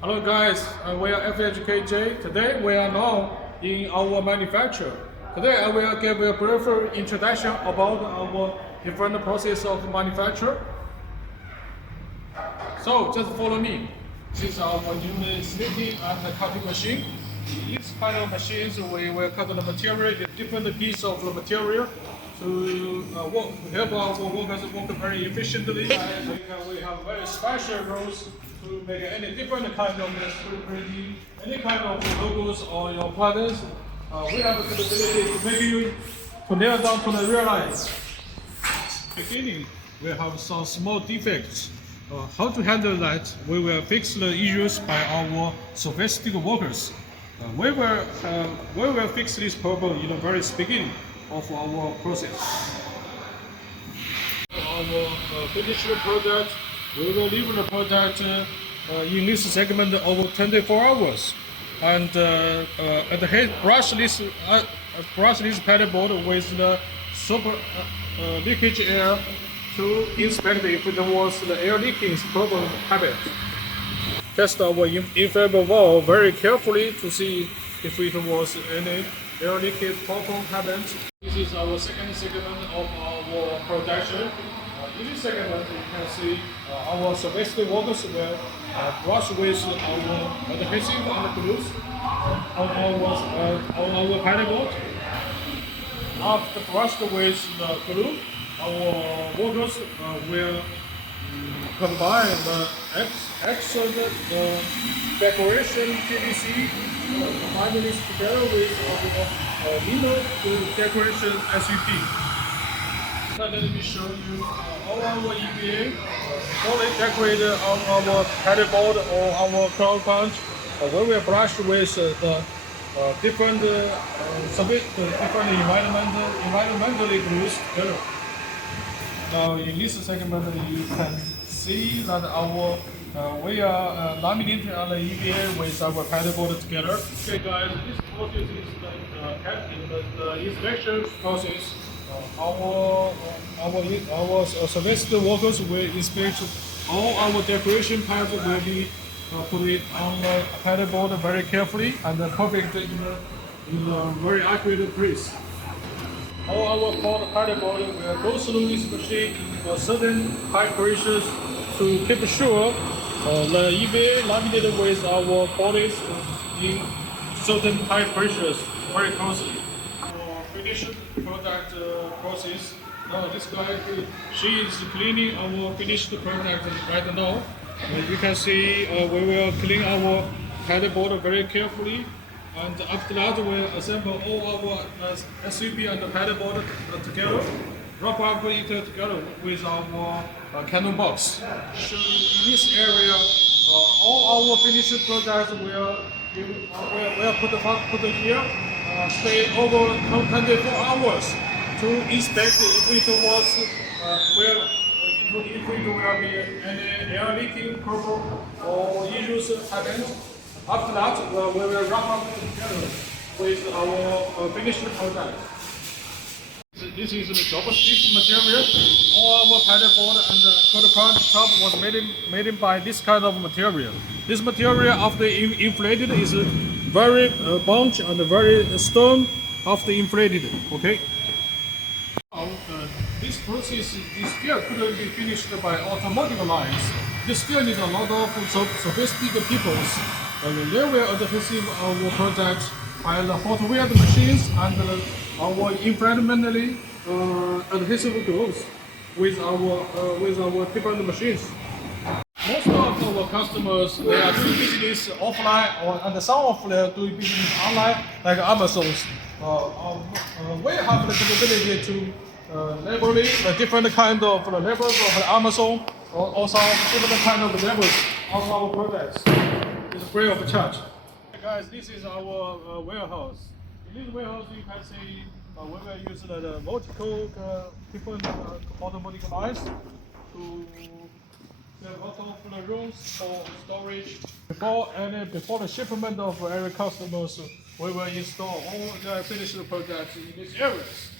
Hello guys, we are FHKJ. Today we are now in our manufacturer. Today I will give a brief introduction about our different process of manufacture. So just follow me. This is our new slitting and cutting machine. In each kind of machines we will cut the material, the different piece of the material to help our workers work very efficiently. And we have very special rules to make any different kind of printing, any kind of logos or your patterns. We have the capability to make you to nail down to the real lines. Beginning, we have some small defects. How to handle that? We will fix the issues by our sophisticated workers. We will fix this problem in the very beginning of our process. Our finished product, we will leave the product in this segment over 24 hours. And at the head, brush this paddleboard with the super leakage air to inspect if it was the air leaking problem habit. Test our inflatable valve very carefully to see if it was any air leakage problem habit. This is our second segment of our production. In this segment, you can see our sophisticated workers will brush with our adhesive and glues on our paddleboard. After brushed with the glue, our workers will combine the excellent decoration PVC, combine this together with our lino decoration SUP. Now let me show you all our EVA fully decorated on our paddleboard or our cloud punch. We will brush with the different environmentally glues together. Now in this segment you can see that we are laminating on the EVA with our paddleboard together. Okay guys, this process is the inspection process. Our sophisticated workers will inspect all our decoration parts will be put it on the paddleboard very carefully and perfect in a very accurate place. All our paddleboard will go through this machine for certain high pressures to keep sure the EVA laminated with our bodies in certain high pressures very closely. For finished product process, now this guy, she is cleaning our finished product right now. You can see we will clean our paddleboard very carefully. And after that, we'll assemble all our SUP and the paddleboard together, wrap up it together with our cannon box. So in this area, all our finished products will put here, stay over 24 hours to inspect if it was if it will be any air leaking problem or issues happen. After that, we will wrap up together with our finished product. This is the chopstick material. All our paddleboard and the punch top was made by this kind of material. This material, after inflated, is very bunched and very stern after inflated. Okay. This process is still couldn't be finished by automotive lines. This still needs a lot of sophisticated people. And they will adhesive our product by the hot weld machines and our environmentally adhesive glues with our different machines. Most of our customers they are doing business offline and some of them are doing business online like Amazon's. We have the capability to labeling the different kind of labels of Amazon or also different kind of labels of our products. It's free of charge. Hey guys, this is our warehouse. In this warehouse, you can see we will use the multiple different automatic lines to have lot of the rooms for storage. Before the shipment of every customers, we will install all the finished products in these areas.